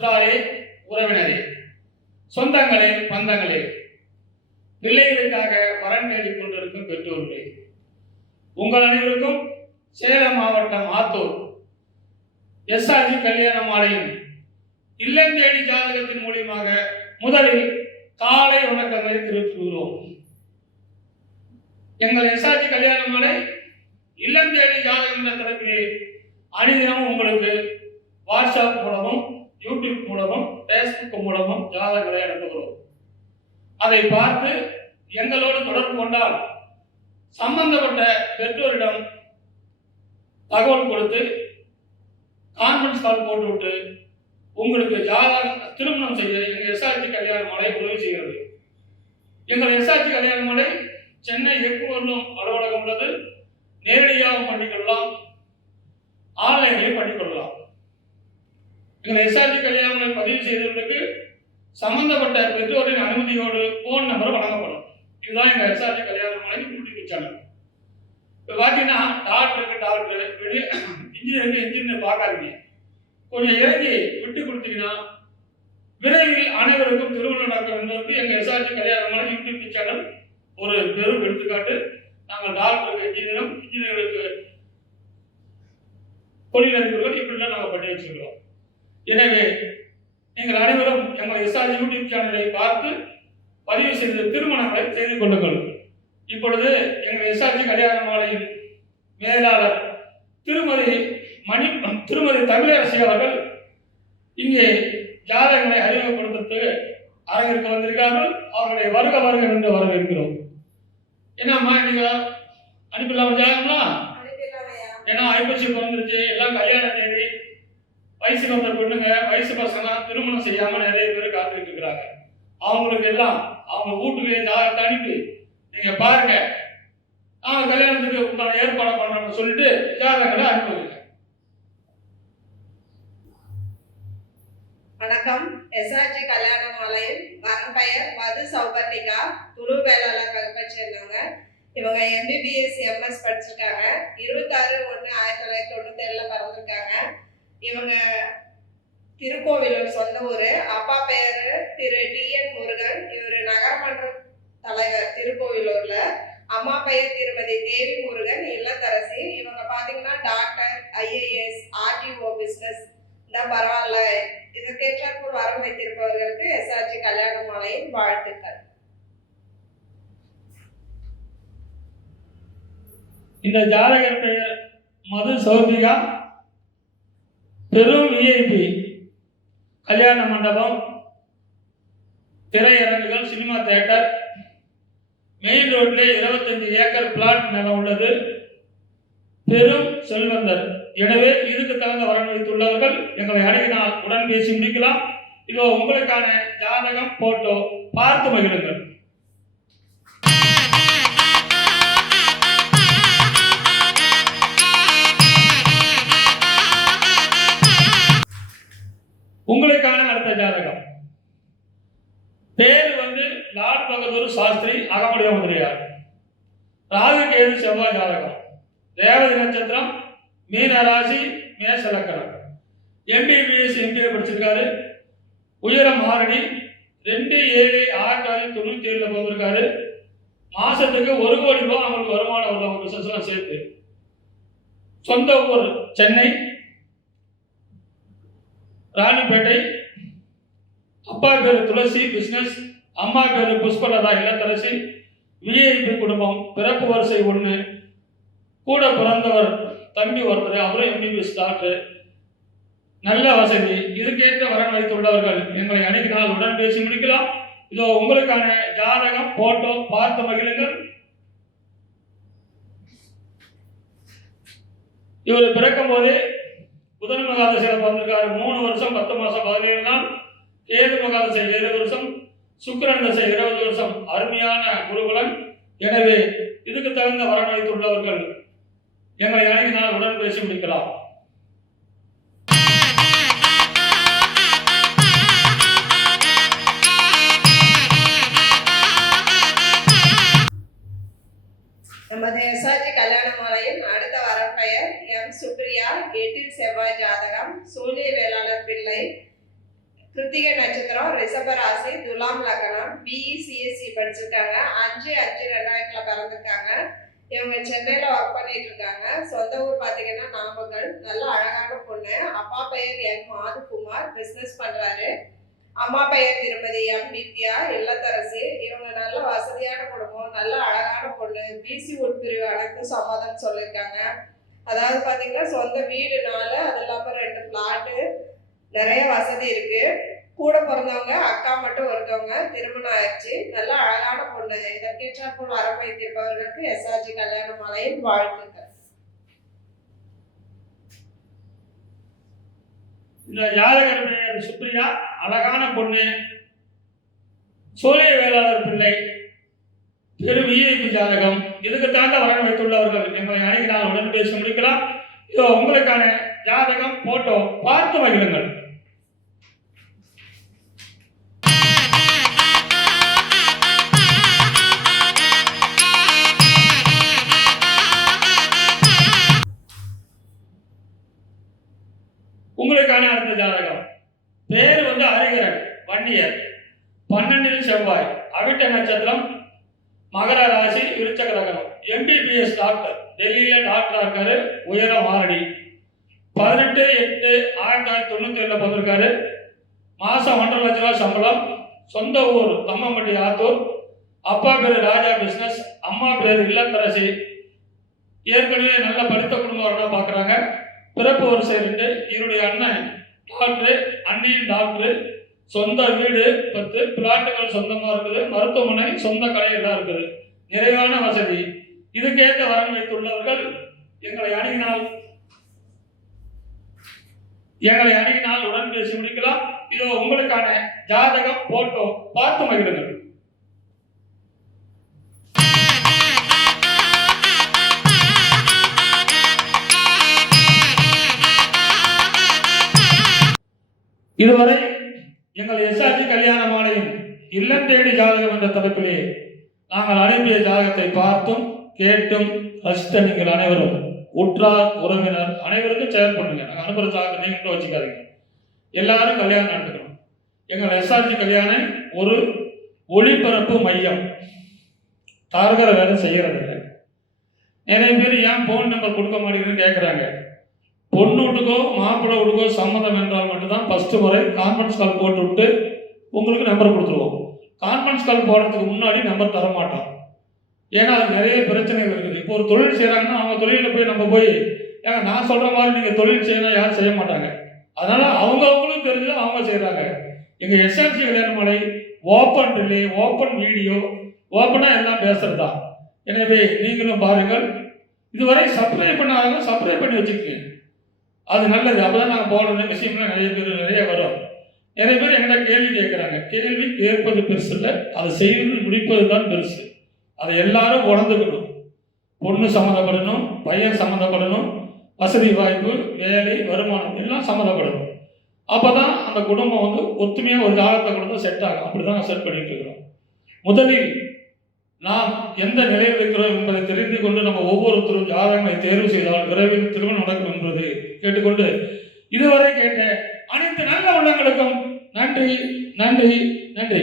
உற்றாரே உறவினரே, சொந்தங்களே பந்தங்களே, பிள்ளைகளுக்காக வரன் தேடிக் கொண்டிருக்கும் பெற்றோர்களே, உங்கள் அனைவருக்கும் சேலம் மாவட்டம் ஆத்தூர் எஸ்ஆர்ஜி கல்யாண மாலையின் இல்லம் தேடி ஜாதகத்தின் மூலியமாக முதலில் காலை வணக்கங்களை தெரிவித்துள்ளோம். எங்கள் எஸ்ஆர்ஜி கல்யாண மாலை இல்லம் தேடி ஜாதகம் என்ற தலைப்பிலே அனைதினமும் உங்களுக்கு வாட்ஸ்அப் மூலமும் யூடியூப் மூலமும் ஃபேஸ்புக் மூலமும் ஜாதகங்களை அனுப்புகிறோம். அதை பார்த்து எங்களோடு தொடர்பு கொண்டால் சம்பந்தப்பட்ட பெற்றோரிடம் தகவல் கொடுத்து கான்ஃபரன்ஸ் கால் போட்டுவிட்டு உங்களுக்கு திருமணம் செய்ய எங்கள் எஸ்ஆர்ஜி கல்யாண மாலை உதவி செய்கிறது. எங்கள் எஸ்ஆர்ஜி கல்யாண மாலை சென்னை எக்குவரலும் அலுவலகம் உள்ளது. நேரடியாக பண்ணிக்கொள்ளலாம், ஆன்லைனிலே பண்ணிக்கொள்ளலாம். எங்கள் எஸ்ஆர்ஜி கல்யாண மாலை பதிவு செய்தவர்களுக்கு சம்பந்தப்பட்ட பெற்றோரின் அனுமதியோடு போன் நம்பர் வழங்கப்படும். இதுதான் எங்கள் எஸ்ஆர்ஜி கல்யாண மாலை யூடியூப் சேனல். இப்போ பார்த்தீங்கன்னா டாக்டர் இன்ஜினியர் பார்க்காதீங்க, கொஞ்சம் இறங்கி விட்டு கொடுத்தீங்கன்னா விரைவில் அனைவருக்கும் திருமணம் நடக்கும் என்பதற்கு எங்கள் எஸ்ஆர்ஜி கல்யாண மாலை யூடியூப் சேனல் ஒரு பெரும் எடுத்துக்காட்டு. நாங்கள் டாக்டருக்கு இன்ஜினியர்களுக்கு தொழிலதிபர்கள் இப்படிலாம் நாங்கள் பண்ணி வச்சிருக்கிறோம். எனவே நீங்கள் அனைவரும் எங்கள் எஸ்ஆர்ஜி யூடியூப் சேனலை பார்த்து பதிவு செய்த திருமணங்களை செய்து கொள்ளுங்கள். இப்பொழுது எங்கள் எஸ்ஆர்ஜி கல்யாண மாலையின் மேலாளர் திருமதி தமிழரசி அவர்கள் இங்கே ஜாதகங்களை அறிமுகப்படுத்த அரங்கிற்கு வந்திருக்கார்கள். அவர்களை வருக என்று வரவேற்கிறோம். என்னம்மா நீங்க அனுப்பிடலாமா ஜாதகம்லாம்? ஏன்னா ஐப்பசி வந்துருச்சு, எல்லாம் கல்யாண தேதி, வயசுக்கு வந்த பொண்ணுங்க வயசு பசங்க திருமணம் செய்யாம நிறைய பேர் காத்துட்டு இருக்கிறாங்க. அவங்களுக்கு எல்லாம் அவங்க வீட்டுக்கு ஜாதகத்தை அனுப்பி நீங்க பாருங்க, அவங்க கல்யாணத்துக்கு உண்டான ஏற்பாடு பண்றோம்னு சொல்லிட்டு ஜாதகங்களை அனுப்புவீங்க. வணக்கம். எஸ்ஆர்ஜி கல்யாண மாலையின் பெயர் மது சௌபர்ணிகா, துரு வேளாளர் வகுப்பை சேர்ந்தவங்க. இவங்க MBBS MS படிச்சிருக்காங்க. 26/1/1997 பிறந்திருக்காங்க. இவங்க திருக்கோவிலூர் சொந்த ஊரு. அப்பா பேரு திரு TN முருகன். இவர் நகரமன்ற தலைவர் திருக்கோவிலூர்ல. அம்மா பெயர் திருமதி தேவி முருகன், இல்லத்தரசி. இவங்க பாத்தீங்கன்னா டாக்டர், IAS, RTO பிசினஸ் தான் பரவாயில்ல. இதற்கேற்றாற்போல் வரம் வைத்திருப்பவர்களுக்கு எஸ்ஆர்ஜி கல்யாண மாலையின் வாழ்த்துக்கள். இந்த ஜாதகர் பெயர் மது சௌபிகா, பெரும் VIP, கல்யாண மண்டபம், திரையரங்குகள், சினிமா தியேட்டர், மெயின் ரோட்ல 25 ஏக்கர் பிளாட் நிலம் உள்ளது. பெரும் செல்வந்தர். எனவே இதுக்கு தகுந்த வரன் வைத்துள்ளவர்கள் எங்களை அணுகினால் உடன் பேசி முடிக்கலாம். இதோ உங்களுக்கான ஜாதகம் போட்டோ பார்த்து மகிழுங்கள். உங்களுக்கான அடுத்த ஜாதகம். பேர் லால் பகதூர் சாஸ்திரி, அகமுடைய முதலியார். ராகு கேது செவ்வாய் ஜாதகம். ரேவதி நட்சத்திரம், மீன ராசி, மேஷ லக்னம். MBBS MBA படிச்சிருக்காரு. உயரம் 6 அடி. 2/7/1997 போயிருக்காரு. மாசத்துக்கு 1 கோடி ரூபாய் அவங்களுக்கு வருமானம் வரும், அவங்க பிசினஸ்லாம் சேர்த்து. சொந்த ஊர் சென்னை ராணிப்பேட்டை. அப்பா பேர் துளசி, பிசினஸ். அம்மா பேரு புஷ்பலதா, இல்லத்தரசி. VIP குடும்பம். பிறப்பு வரிசை 1. கூட பிறந்தவர் தம்பி ஒருத்தர், அவரும் MBBS டாக்டர். நல்ல வசதி. இதுக்கேற்ற வரன் வைத்துள்ளவர்கள் எங்களை அணுகினால் உடன் பேசி முடிக்கலாம். இதோ உங்களுக்கான ஜாதகம் போட்டோ பார்த்து மகிழுங்கள். இவர் பிறக்கும் போதே புதன் மகாதசையில் பிறந்திருக்காரு. 3 வருஷம் 10 மாசம் 17 நாள். கேது மகாதசை 7 வருஷம். சுக்கிரன் தசை 20 வருஷம். அருமையான குருகுலன். எனவே இதுக்கு தகுந்த வரன் வைத்துள்ளவர்கள் எங்களை அணுகினால் உடன் பேசி முடிக்கலாம். நமது எஸ்ஆர்ஜி கல்யாண மாலையின் அடுத்த வரன் பெயர் M. சுப்ரியா, 8 செவ்வாய் ஜாதகம். சூரிய வேளாளர் பிள்ளை. கிருத்திகை நட்சத்திரம், ரிஷபராசி, துலாம் லக்னம், பிஇசிஎஸ்சி படிச்சிருக்காங்க. 5/5/2000 பிறந்திருக்காங்க. இவங்க சென்னையில ஒர்க் பண்ணிட்டு இருக்காங்க. சொந்த ஊர் பாத்தீங்கன்னா நாமக்கல். நல்ல அழகான பொண்ணு. அப்பா பெயர் என் மாதுகுமார், பிசினஸ் பண்றாரு. அம்மா பெயர் திருமதி எம் நித்யா, இல்லத்தரசி. இவங்க நல்ல வசதியான குடும்பம், நல்ல அழகான பொண்ணு. பிசி உட்பிரிவு அனைத்தும் சம்மதம் சொல்லியிருக்காங்க. அதாவது பாத்தீங்கன்னா சொந்த வீடு 4, அது இல்லாம 2 பிளாட்டு, நிறைய வசதி இருக்கு. கூட பிறந்தவங்க அக்கா மட்டும் ஒருத்தவங்க, திருமணம் ஆயிடுச்சு. நல்ல அழகான பொண்ணு. இதற்கேற்றாற்போல் வரம் வைத்திருப்பவர்களுக்கு எஸ்ஆர்ஜி கல்யாண மாலையின் வாழ்த்துக்கள். இந்த ஜாதகர் பெயர் சுப்ரியா, அழகான பொண்ணு, சோழிய வேளாளர் பிள்ளை, பெரு விஐபி ஜாதகம். இதுக்கு தாண்ட வரன் வைத்துள்ளவர்கள் எங்களை அணுகினால் உடன் பேச முடிக்கலாம். இதோ உங்களுக்கான ஜாதகம், போட்டோ பார்த்து மகிழுங்கள். உங்களுக்கான அடுத்த ஜாதகம். பேர் ஹரிகரன், வன்னியர், 12 செவ்வாய், அவிட்ட நட்சத்திரம், மகர ராசி, விருச்சக லக்னம், எம்பிபிஎஸ் டாக்டர், டெல்லியில டாக்டரா இருக்காரு, உயரம் 6 அடி, 18/8/1997 பிறந்திருக்காரு. மாசம் 1.5 லட்ச ரூபாய் சம்பளம். சொந்த ஊர் தம்மம்பட்டி ஆத்தூர். அப்பா பேர் ராஜா, பிசினஸ். அம்மா பேர் இல்லத்தரசி. ஏற்கனவே நல்ல படித்த குடும்பம் பார்க்குறாங்க. பிறப்பு வரிசை 2. இவருடைய அண்ணன் டாக்டரு, அண்ணியும் டாக்டரு. சொந்த வீடு 10, பிளாட்டுகள் சொந்தமாக இருக்குது. மருத்துவமனை, சொந்த கடை எல்லாம் இருக்குது. நிறைவான வசதி. இதுக்கேற்ற வரன் வைத்துள்ளவர்கள் எங்களை அணுகினால் உடன் பேசி முடிக்கலாம். இதோ உங்களுக்கான ஜாதகம், போட்டோ பார்த்து மகிழுங்கள். இதுவரை எங்கள் எஸ்ஆர்ஜி கல்யாண மாலையின் இல்லம் தேடி ஜாதகம் என்ற தலைப்பிலே நாங்கள் அனுப்பிய ஜாதகத்தை பார்த்தும் கேட்டும் ரசித்த நீங்கள் அனைவரும், உற்றார் உறவினர் அனைவருக்கும் ஷேர் பண்ணுங்க. நாங்கள் அனுப்புகிற ஜாதகத்தை நீங்களும் வச்சுக்காதீங்க. எல்லாரும் கல்யாணம் நடத்துக்கணும். எங்கள் எஸ்ஆர்ஜி கல்யாணம் ஒரு ஒளிபரப்பு மையம். தார்கர வேலை செய்யறதில்லை. நிறைய பேர் ஏன் ஃபோன் நம்பர் கொடுக்க மாட்டேங்குதுன்னு கேட்குறாங்க. பொண்ணு வீட்டுக்கோ மாப்பிள்ளை வீட்டுக்கோ சம்மதம் என்றால் மட்டும்தான் ஃபர்ஸ்ட் முறை கான்ஃபரன்ஸ் கால் போட்டு விட்டு உங்களுக்கு நம்பர் கொடுத்துருவோம். கான்ஃபரன்ஸ் கால் போடுறதுக்கு முன்னாடி நம்பர் தர மாட்டோம். ஏன்னா அது நிறைய பிரச்சனைகள் இருக்குது. இப்போ ஒரு தொழில் செய்கிறாங்கன்னா அவங்க தொழிலில் போய் நம்ம போய் ஏங்க நான் சொல்கிற மாதிரி நீங்கள் தொழில் செய்யணும் யாரும் செய்ய மாட்டாங்க. அதனால் அவங்களும் தெரிஞ்சு அவங்க செய்கிறாங்க. எங்கள் எஸ்ஆர்ஜி கல்யாண மாலை ஓப்பன் ரிலே, ஓப்பன் வீடியோ, ஓப்பனாக எல்லாம் பேசுகிறது தான். எனவே நீங்களும் பாருங்கள். இதுவரை சப்ஸ்கிரைப் பண்ணாதவங்க சப்ஸ்கிரைப் பண்ணி வச்சுக்கோங்க. அது நல்லது. அப்போ தான் நாங்கள் போடுற விஷயம்லாம் நிறைய வரும். நிறைய பேர் என்கிட்ட கேள்வி கேட்குறாங்க. கேள்வி கேட்பது பெருசு இல்லை, அதை செய்து முடிப்பது தான் பெருசு. அதை எல்லாரும் உணர்ந்துக்கணும். பொண்ணு சம்மந்தப்படணும், பையன் சம்மந்தப்படணும், வசதி வாய்ப்பு, வேலை, வருமானம் எல்லாம் சம்மந்தப்படணும். அப்போ தான் அந்த குடும்பம் ஒத்துமையாக ஒரு ஜாதகத்தை கொடுத்தா செட் ஆகும். அப்படி தான் செட் பண்ணிட்டு இருக்கிறோம். முதலில் நாம் எந்த நிலையில் இருக்கிறோம் என்பதை தெரிந்து கொண்டு நம்ம ஒவ்வொருத்தரும் ஜாதகங்களை தேர்வு செய்தால் விரைவில் திருமணம் நடக்கும் என்பது கேட்டுக்கொண்டு, இதுவரை கேட்ட அனைத்து நல்ல உள்ளங்களுக்கும் நன்றி நன்றி நன்றி.